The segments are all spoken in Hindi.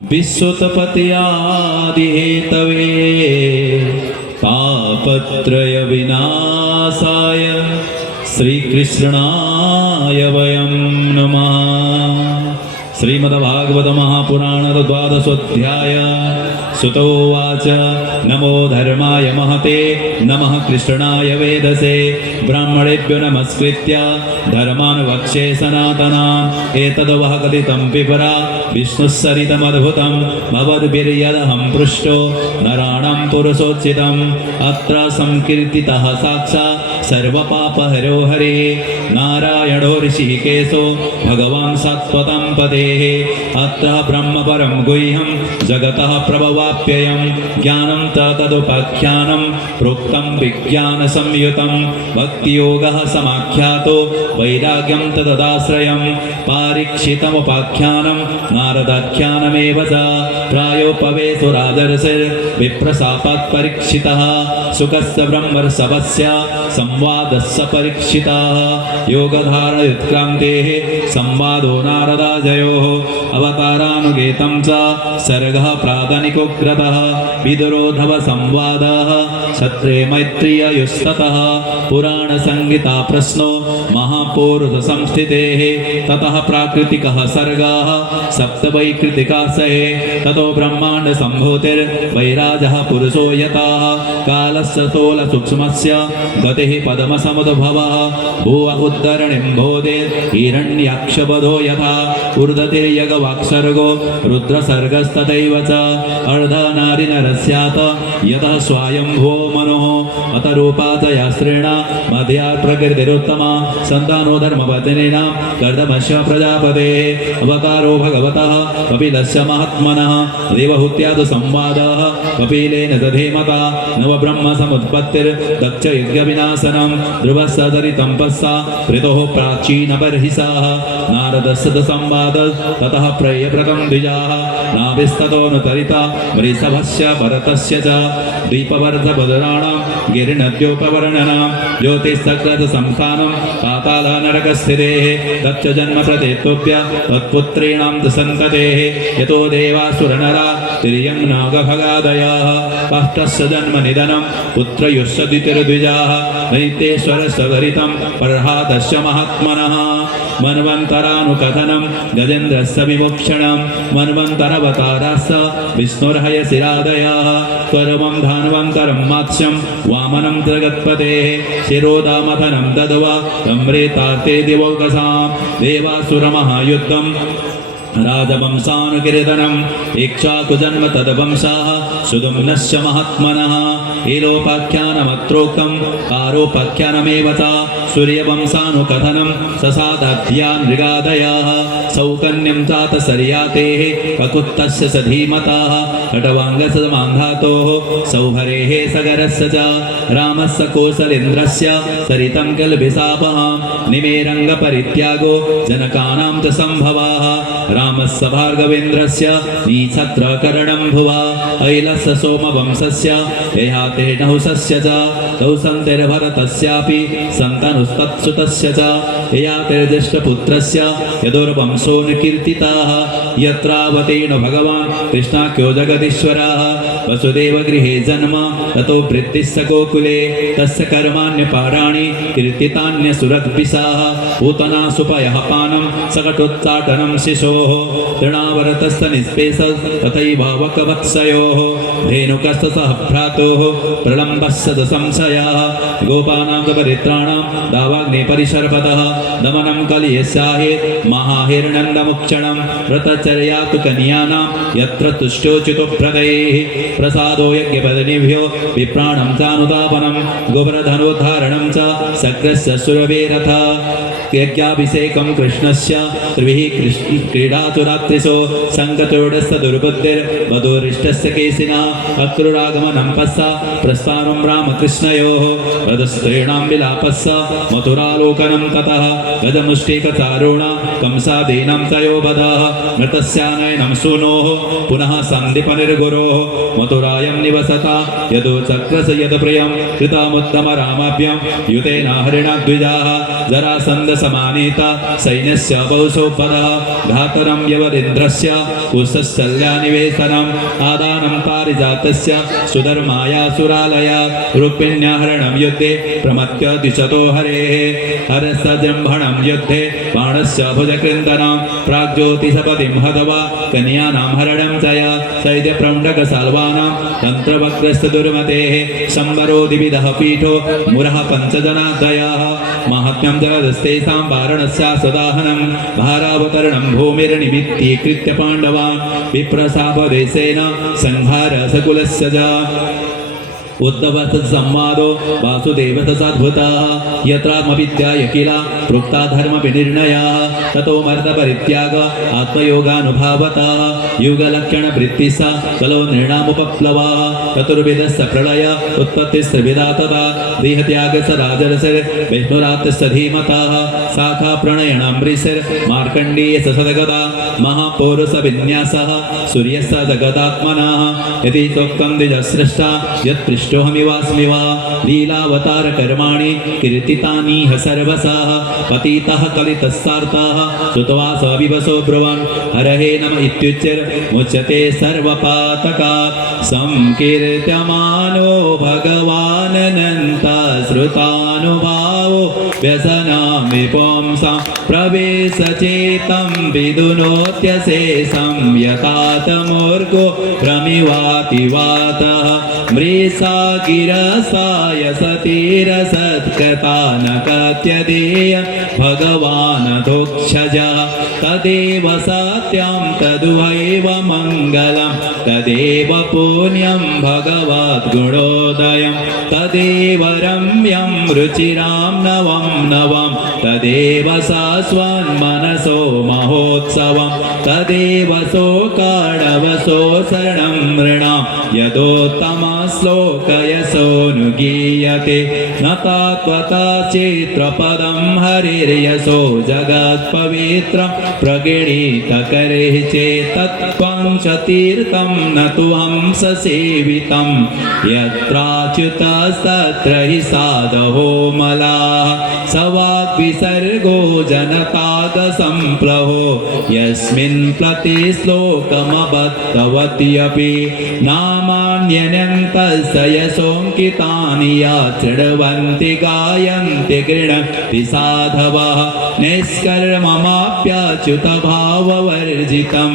विश्वतपत्यादिहेतवे तापत्रय विनाशाय श्रीकृष्णाय वयं नमः। श्रीमद्भागवत महापुराण द्वादशोऽध्याय। सुतोवाच नमो धर्माय महते नमः कृष्णाय वेदसे ब्राह्मणेभ्यो नमस्कृत्य धर्मान् वक्ष्ये सनातनान् एतद्वः कथितं विपरा विष्णुस्सरितमद्भुतं भवद्भिर्यदहं पृष्टो नराणां पुरुषोचितम् अत्र संकीर्तितः साक्षात् सर्वपापहरो हरिः नारायणो ऋषिकेशो भगवान् सत्त्वतं पदेः अत्र ब्रह्मपरं गुह्यं जगतः प्रभवाप्ययं ज्ञानं तदुपाख्यानं प्रोक्तं विज्ञानसंयुतं भक्तियोगः समाख्यातो वैराग्यं तददाश्रयं पारीक्षितमुपाख्यानं नारदाख्यानमेव च प्रायोपवेशुराजर्षिर्विप्रशापात् परीक्षितः सुखस्य ब्रह्मर्षभस्य संवादस्य परीक्षितः योगधारणयुत्क्रान्तेः संवादो नारदाजयोः अवतारानुगेतं च सर्गः प्रादनिकोग्रतः विदुरोधव संवादः क्षत्रे मैत्रीययुस्ततः पुराणसंहिता प्रश्नो महापुरुषसंस्थितेः ततः प्राकृतिकः सर्गाः सप्तवैकृतिकाशये ततो ब्रह्माण्डसम्भूतिर्वैराजः पुरुषो यताः कालस्य स्थूलसूक्ष्मस्य गतिः पद्मसमुद्भवः भुव उद्धरणिम्भोदेर्हिरण्याक्षवधो यथा ऊर्ध्वतिर्यगवाक्सर्गो रुद्रसर्गस्तथैव च अर्धनारीनरस्यात् यतः स्वायम्भुवो मनोः अतरूपातयास्त्रेण मध्या प्रकृतिरुत्तमा सन्तानो धर्मपत्नीनां कर्दमस्य प्रजापतेः अवतारो भगवतः कपिलस्य महात्मनः देवहूत्यादि संवादः कपिलेन दधीमता नवब्रह्मसमुत्पत्तिर्दक्षयज्ञविनाशनं ध्रुवस्य दरितं पश्चा ऋतोः प्राचीनबर्हिषाः नारदस्य संवादः ततः प्रयप्रकं द्विजाः नाभिस्ततोऽनुतरिता वृषभस्य भरतस्य च द्वीपवर्धबदराणां गिरिनद्योपवर्णनां ज्योतिषसकृतसंस्थानं पातालनरकस्थितेः दक्षजन्म प्रदेतोऽप्य तत्पुत्रीणां सन्ततेः यतो देवासुरनरा तिर्यं नागभगादयः काष्ठस्य जन्मनिधनं पुत्रयुश्च द्वितीर्द्विजाः दैत्येश्वरस्य वरितं प्रह्लादस्य महात्मनः मन्वन्तरानुकथनं गजेन्द्रस्य विमोक्षणं मन्वन्तरवतारस्य विष्णुर्हयशिरादयः त्वरमं धान्वन्तरं मात्स्यं वामनं जगत्पतेः शिरोदामथनं दद्वा तम्रेतार्ते दिवोगसां देवासुरमहायुद्धं राजवंशानुकीर्तनम् इक्ष्वाकुजन्म तद्वंशाः सुदुम्नस्य महात्मनः एलोपाख्यानमत्रोक्तं कारोपाख्यानमेव च सूर्यवंशानुकथनं ससादाध्या मृगादयः सौकन्यं तात सर्यातेः ककुत्तस्य स धीमताः खट्वाङ्गस्य मान्धातोः सौभरेः सगरस्य च रामस्य कौसलेन्द्रस्य सरितं कल्बिशापहां निमेरङ्गपरित्यागो जनकानां च सम्भवाः रामस्य भार्गवेन्द्रस्य नीछत्रकरणं भुवा ऐलस्य सोमवंशस्य ययाते नहुषस्य च कौसन्तिर्भरतस्यापि सन्तनुस्तत्सुतस्य च ययातिर्ज्येष्ठपुत्रस्य यदुर्वंशो निकीर्तिताः यत्रावतेन भगवान् कृष्णाख्यो जगदीश्वरः वसुदेवगृहे जन्म ततो वृत्तिस्य गोकुले तस्य कर्माण्यपाराणि कीर्तितान्यसुरद्भिषाः पूतनासुपयः पानं सकटोच्चाटनं शिशोः तृणावर्तस्य निःपेषः तथैवावकवत्सयोः धेनुकस्य सह भ्रातोः प्रलम्बस्य संशयः गोपानां परित्राणां दावाग्निपरिशर्पतः दमनं कलियस्याहेत् महाहिरण्यन्दमुक्षणं व्रतचर्या तु कन्यानां यत्र तुष्टोचितोप्रदैः प्रसादो यज्ञपत्नीभ्यो विप्राणं चानुदापनं गोवर्धनोद्धारणं च शक्रस्य सुरवेरथ यज्ञाभिषेकं कृष्णस्य त्रिभिः क्रीडातुरात्रिशो सङ्गतोडस्य दुर्बुद्धिर्वधूरिष्टस्य केशिना अक्रूरागमनं पश्चा प्रस्थानं रामकृष्णयोः वधस्त्रीणां विलापस्य मथुरालोकनं ततः गजमुष्टिकचारुण कंसादीनां च यो वधः मृतस्यानयनं सूनोः पुनः सन्दीपनिर्गुरोः मथुरायं निवसता यदो चक्रस यदप्रियं कृतमुत्तमरामाभ्यां युतेन हरिणद्विजाः जरासन्धसमानीता सैन्यस्य बहुसौपदः घातरं यवदिन्द्रस्य कुशशल्यानिवेशनम् आदानं पारिजातस्य सुधर्माया सुरालया रुक्मिण्याहरणं युद्धे प्रमत्य दिशतो हरेः हरसजृम्भणं युद्धे बाणस्य भुजकृन्दनं प्राग्ज्योतिषपतिं हत्वा कन्यानां हरणं च या सैद्यप्रौण्डकसाल्वानां तन्त्रवक्रस्य दुर्मतेः संवरो द्विविधः पीठो मुरः पञ्चजनादयाः माहात्म्यं जगदस्तेषां वारणस्या सदाहनं भारावतरणं भूमिर्निमित्तीकृत्य पाण्डवान् विप्रशापदेशेन संहार सकुलस्य च उद्धवः संवादो वासुदेवः सद्भुतः यत्रात्मविद्याय किल प्रोक्ता धर्मविनिर्णयाः ततो मर्दपरित्याग आत्मयोगानुभावतः युगलक्षणवृत्तिः कलो नृणामुपप्लवः चतुर्वेदस्य प्रलय उत्पत्तिस्त्रिविधा तथा देहत्यागस्य राजरसर्विष्णुरात्स्य धीमतः शाखा प्रणयनामृषिर् मार्कण्डेयस्य सदगता महापौरुषविन्यासः सूर्यस्य जगदात्मनः यदि चोक्तं द्विजस्रष्टा यत्पृष्ठोऽहमिवास्मि वा लीलावतारकर्माणि कीर्तितानि सर्वशः पतितः कलितस्सार्थः श्रुत्वा स विवशो ब्रुवन् हरहे नम इत्युच्चैर्मुच्यते सर्वपातकात् संकीर्त्यमानो भगवाननन्तः श्रुतानुभावो व्यसनामि पुंसां प्रवेशचेतं विदुनोत्यशेषं यतातमूर्खो भ्रमिवाति वातः मृषा गिरसाय सतीरसत्कृता न कथ्यतेय भगवान् दोक्षजा तदेव सत्यं तदुहैव मङ्गलं तदेव पुण्यं भगवद्गुणोदयं तदेव रम्यं रुचिरां नवं नवं तदेव शाश्वन्मनसो महोत्सवं तदेव शोकाणवसो शरणं नृणां यदोत्तमश्लोकयशोऽनुगीयते न तात्वता चित्रपदं हरिर्यशो जगत्पवित्रं प्रगणितकरे चेत्तत्त्वं च तीर्थं न तु हंससेवितं यत्राच्युतस्तत्र हि साधवो मलाः स वाग्विसर्गो जनतागसम्प्लवो यस्मिन् प्रतिश्लोकमबद्धवत्यपि नामान्यनन्तस्य यशोऽङ्कितानि या शृण्वन्ति गायन्ति गृह्णन्ति साधवः निष्कर्ममाप्याच्युतभाववर्जितं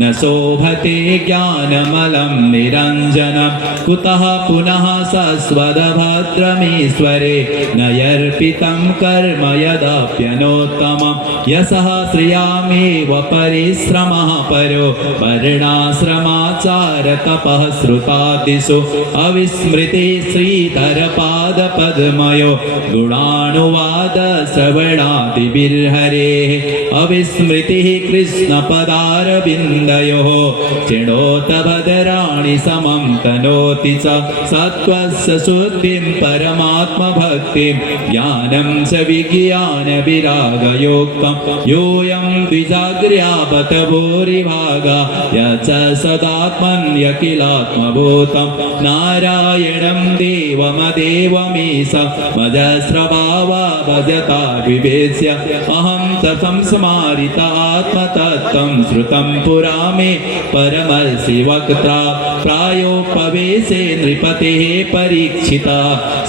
न शोभते ज्ञानमलं निरञ्जनं कुतः पुनः सस्वदभद्रमीश्वरे न यर्पितं कर्म यदाप्यनोत्तमं यशः श्रियामेव परिश्रमः परो वर्णाश्रमाचारतपः श्रुतादिषु अविस्मृति श्रीधरपादपद्मयो गुणानुवाद श्रवणादिभिर्हरेः अविस्मृतिः कृष्णपदारविन्दयोः चिणोतभद्राणि समं तनोति च सत्त्वस्य शुद्धिं परमात्मभक्तिं ज्ञानं च विज्ञानविरागयोक्तं योऽयं द्विजाग्र्यापत भूरिभागा यच सदात्मन्यखिलात्मभूतं नारायणं देवमदेवमीश मजस्रभावा भजता विवेश्य अहं ततं स्मारित आत्मतत्त्वं श्रुतं पुरा मे परमर्षि वक्त्रा प्रायोपवेशे नृपतेः परीक्षिता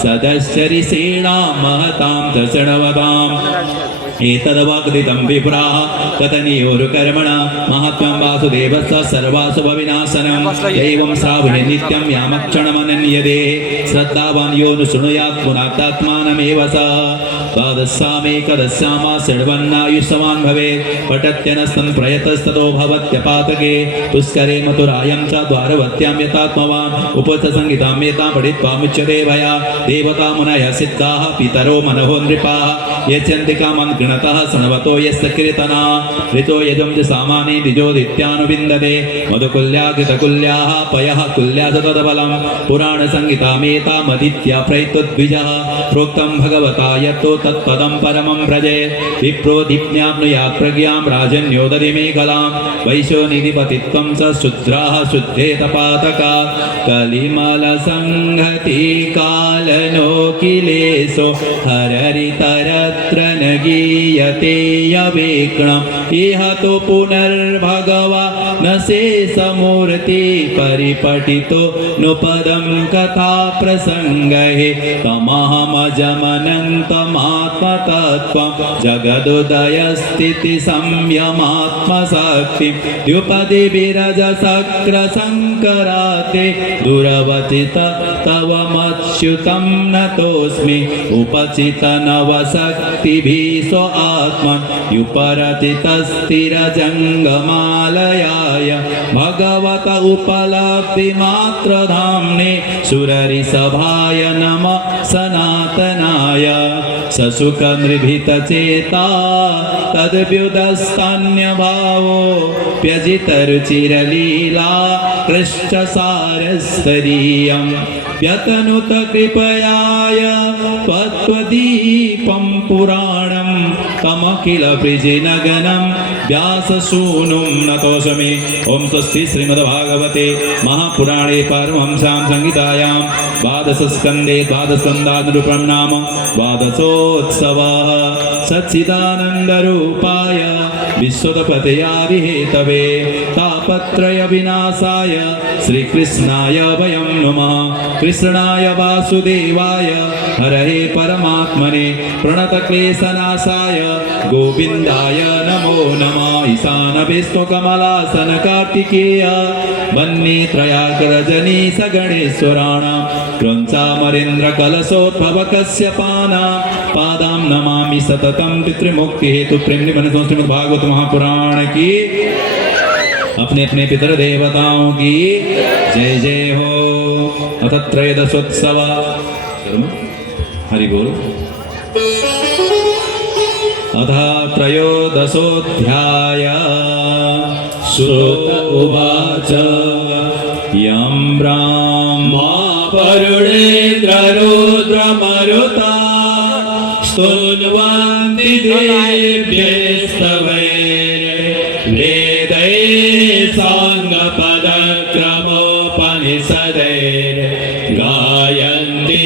सदस्य ऋषीणां महतां दशणवदाम् एतद्वाग्दितं विप्राः कथनीयोरुकर्मणा महात्म्यं वासुदेवस्य सर्वासुभविनाशनं एवं श्रावणे नित्यं यामक्षणमनन्यदे श्रद्धावान् यो नु शृणुयात् पुनात्मानमेव स द्वादशामेकदशामा षड्वन्नायुष्यवान् भवेत् पठत्यनस्तन् प्रयतस्ततो भवत्यपातके पुष्करे मथुरायं च द्वारवत्यां यतात्मवान् उपसंहितां यतां पठित्वा मुच्यते भया देवता मुनयः सिद्धाः पितरो मनहो नृपाः यच्छन्ति कामान् गणतः सणवतो यस्य कीर्तना ऋतो यजं च सामानि द्विजोदित्यानुविन्दते मधुकुल्याकृतकुल्याः पयः कुल्या तदबलं पुराणसंहितामेतामदित्या प्रैतद्विजः प्रोक्तं भगवता यत्तो तत्पदं परमं व्रजे विप्रो दीप्न्याप्नुयात् प्रज्ञां राजन्योदधि मेखलां वैशो निधिपतित्वं स शूद्राः शुद्धे तपातका कलिमलसंहति कालनोकिलेशो हररितरत्र न गीयते यवेक्णम् इह तु पुनर्भगवा न शेषमूर्ति परिपठितो नुपदं कथा प्रसङ्गे तमहमजमनन्तमात्मतत्त्वं जगदुदयस्थिति संयमात्मशक्तिं द्युपदि विरजसक्रशङ्कराते दुरवचित तव मच्युतं नतोऽस्मि उपचित नवशक्तिभिः आत्मन् युपरचितस्थिरजङ्गमालयाय भगवत उपलब्धिमात्रधाम्ने सुररिसभाय नमः सनातनाय ससुखनिर्भीतचेता तद्व्युदस्तन्यभावो व्यजितरुचिरलीला कृष्णसारस्तरीयं व्यतनुत कृपयाय त्वदीपं पुराणं तमखिल वृजिनगनं व्याससूनुं नतोऽस्मि। ॐ स्वस्ति श्रीमद्भागवते महापुराणे पारमहंस्यां संहितायां द्वादशस्कन्धे द्वादशस्कन्धानुरूपं नाम द्वादशोत्सवः सच्चिदानन्दरूपाय विश्वोत्पत्त्यादिहेतवे तापत्रयविनाशाय श्रीकृष्णाय वयं नमः। कृष्णाय वासुदेवाय हरये परमात्मने प्रणतक्लेशनाशाय गोविन्दाय नमो नमः। ईशानविष्णुकमलासन कार्तिकेय वह्नित्रयाग्रजनीश गणेश्वराणां क्रौञ्चामरेन्द्रकलशोद्भवकस्यपानां पादां नमामि सततं पितृमुक्तिहेतुप्रेम श्रीमद्भागवत महापुराण की अपने अपने पितर देवताओं की जय जय हो। अथ त्रयोदशोत्सव हरि बोल। अथ त्रयोदशोऽध्याय श्रोत उवाच यं ब्रह्मा वरुणेन्द्ररुद्रमरुता स्तुन्वन्ति देव्यैस्तवैर्वेदैः साङ्गपदक्रमोपनिषदैर्गायन्ति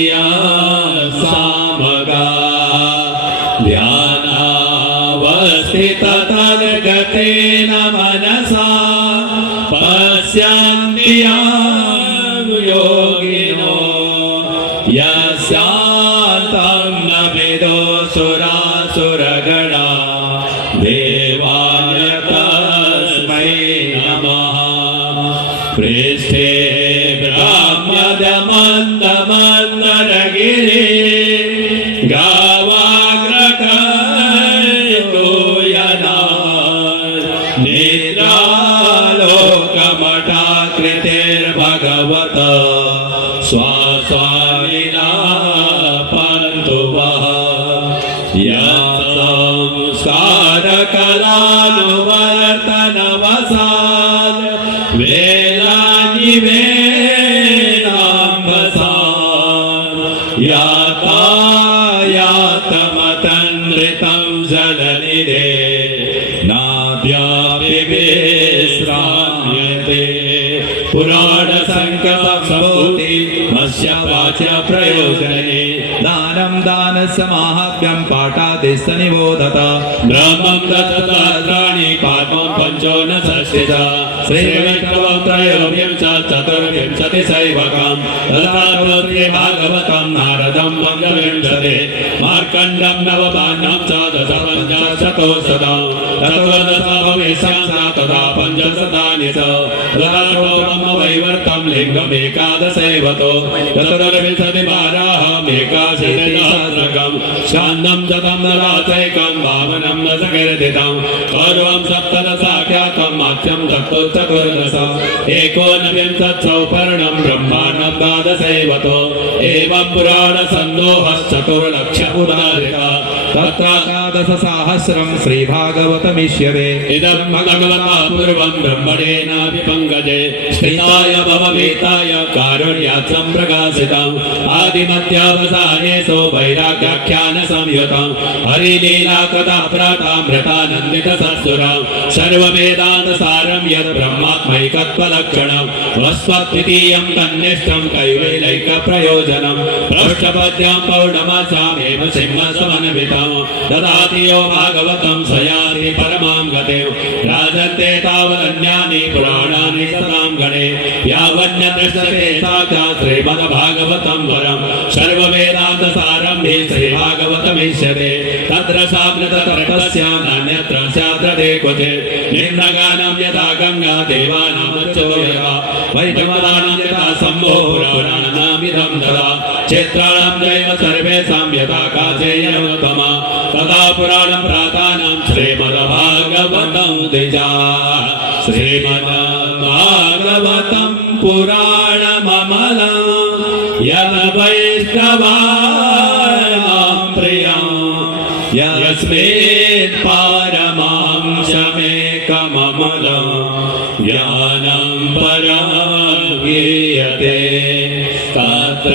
सामगाः ध्यानावस्थिततद्गतेन मनसा पश्यन्ति योगिनो यस्यान्तं न विदो सुरासुरगणा देवाय तस्मै नमः। पृष्ठे ब्रह्मदमन्दमन्दरगिरे गावाग्रकयो यदा निद्रालोकमठाकृतिर्भगवत स्वास्वामिना पन्तु वः संस्कारकलानुवर्तनवसाद् वेलानिवेनाम्बसाद् यातायातमतनृतं जलनिधे नाद्यापि विश्राम्यते पुराणसङ्कतसम्भूति मत्स्यवाच्य प्रयोजने दानं दानस्य माहात्म्यं पाठादेशनिबोधत ब्रह्मं दत्तत्राणि पाद्मं पञ्चोनषष्टिः श्रीवैष्णवं त्रयोविंशं च चतुर्विंशतिसैवकं तथात्मत्रे भागवतं नारदं पञ्चविंशति मार्कण्डं नवमानं च दशपञ्चाशतोत्सदं तत्त्वदशभवेशां तथा पञ्चशतानि च ब्रह्मवैवर्तं लिङ्गमेकादशैवतो चतुर्विंशतिवाराहमेकाशीतिसहस्रकं शान्तं शतं नराचैकं भावनं न सकीर्तितं कौरवं सप्तदशाख्यातं माध्यं चतुर्दश एकोनविंशत्सौपर्णं ब्रह्माण्डं द्वादशैवतो एवं पुराणसन्दोहश्चतुर्लक्ष उदारिका तत्राकादशसहस्रं श्रीभागवतमिष्यते इदं भगवता पूर्वं ब्रह्मणेनाभिपङ्कजे स्थिताय भवभीताय कारुण्यात् सम्प्रकाशितम् आदिमध्यावसाने सो वैराग्याख्यानसंयुतं हरिलीलाकथाप्रातामृतानन्दितसत्सुरं सर्ववेदान्तसारं यद् ब्रह्मात्मैकत्वलक्षणं वस्त्वद्वितीयं तन्निष्ठं कैवल्यैकप्रयोजनं पृष्ठपद्यं पौर्णमासामेव सिंहसमन्वितं ददाति यो भागवतं स्वयाति परमां गतिं राजन्ते तावदन्यानि पुराणानि सतां गणे यावन्यदृश्यते साक्षात् श्रीमद्भागवतं वरं सर्ववेदान्तसारं हि श्रीभागवतमिष्यते तत्र साम्प्रततर्कस्य नान्यत्र स्याद्रते क्वचित् निम्नगानं यथा गङ्गा देवानामुच्चो यथा वैष्णवानां यथा शम्भो पुराणानामिदं तदा क्षेत्राणां चैव सर्वेषां यथा काचेयोत्तमा तथा पुराणं प्रातानां श्रीमद्भागवतं द्विजा श्रीमद्भागवतं पुराणममलं यद् वैष्णवानां प्रियं यस्मिन् पारमांशमेकममलं ज्ञानं परं गीयते तत्र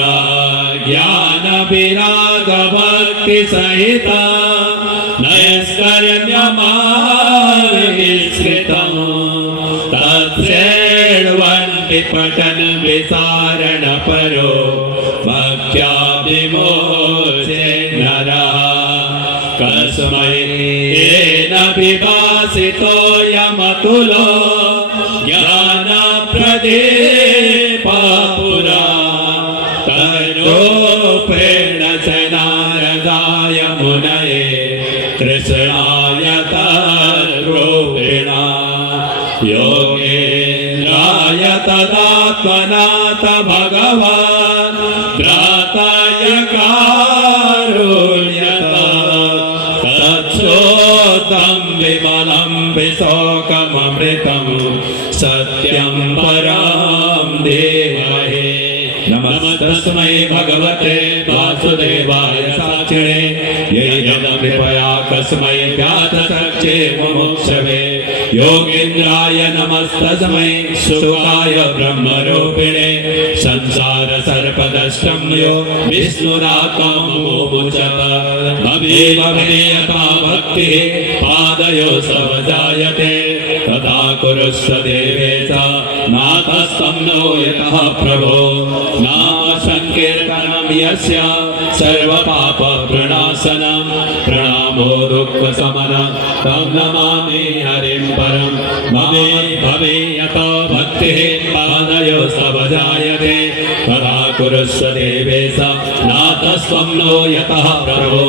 ज्ञानविरागभक्तिसहिता नैष्कर्म्यमाविश्रितं तत्सेण्वन्ति पठन् विचारणपरो भक्त्या विमोचे नरः कस्मै येन विभासितोऽयमतुलो ज्ञानप्रदीपः पुरा तन्नोपेण च नारदाय मुनये कृष्णाय तद्रूपिणा योगेन्द्राय तदात्मनाथ भगवान् भ्राताय कारुण्यता तच्छोतं विमलं विशोकममृतं सत्यं परं धीमहि नमस्तस्मै भगवते वासुदेवाय साक्षिणे येनमृपया कस्मै व्याधसच्चे मुमुक्षवे योगीन्द्राय नमस्तस्मै सुखाय ब्रह्मरूपिणे संसार सर्पदष्टं यो विष्णुरात्ममुमुचत भवे भवेयता भक्तिः पादयो सवजायते तथा कुरुष्व देवेश नाथस्तं नो यतः प्रभो नाम संकीर्तनं यस्य सर्वपापप्रणाशनं प्रणामो दुःखशमनं तं नमामि हरिं परं भवे भवेयतो भक्तिः पादयो सवजायते तथा कुरुष्व देवेश नाथस्त्वं नो यतः प्रभो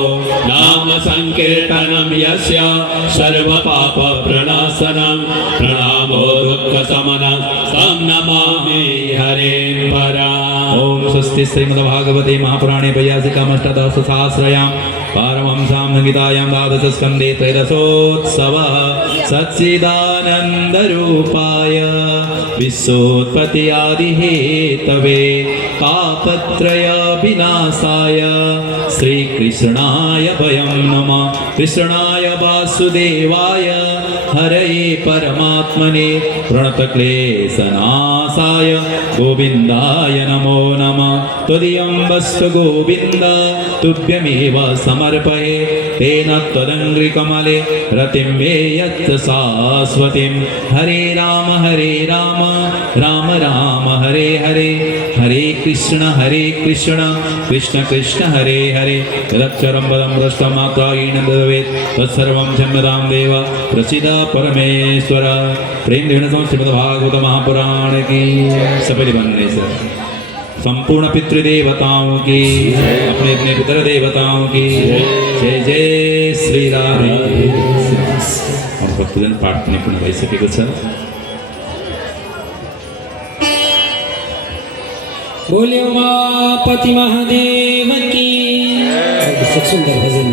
नाम संकीर्तनं यस्य सर्वपापप्रणाशनं प्रणामो दुःखशमनं तं नमामि हरिं परम्। ओम स्वस्ति श्रीमद्भागवते महापुराणे वैयासिकामष्टादशसहस्रयां पारमहंसां संहितायां द्वादशस्कन्धे त्रयोदशोत्सवः सच्चिदानन्दरूपाय विश्वोत्पत्त्यादिहेतवे तापत्रयविनाशाय श्रीकृष्णाय वयं नमः। कृष्णाय वासुदेवाय हरये परमात्मने प्रणतक्लेशनाशाय गोविन्दाय नमो नमः। त्वदीयं वस्तु गोविन्द तुभ्यमेव समर्पये तेन त्वदङ्घ्रिकमले रतिं मे यत् शाश्वतीं। हरे राम राम राम हरे हरे हरे कृष्ण कृष्ण कृष्ण हरे हरे यदक्षरं पदं भ्रष्टमात्राहीनं भवेत् तत्सर्वं क्षम्यतां देव प्रसीद परमेश्वर। प्रेम श्रीमद्भागवत महापुराण की सफल बनने से संपूर्ण पितृदेवताओं की अपने अपने पितर देवताओं की जय जय श्री राम। और भक्तजन पाठ निपुण भई सकेको छ। बोले उमापति महादेव की सुंदर भजन।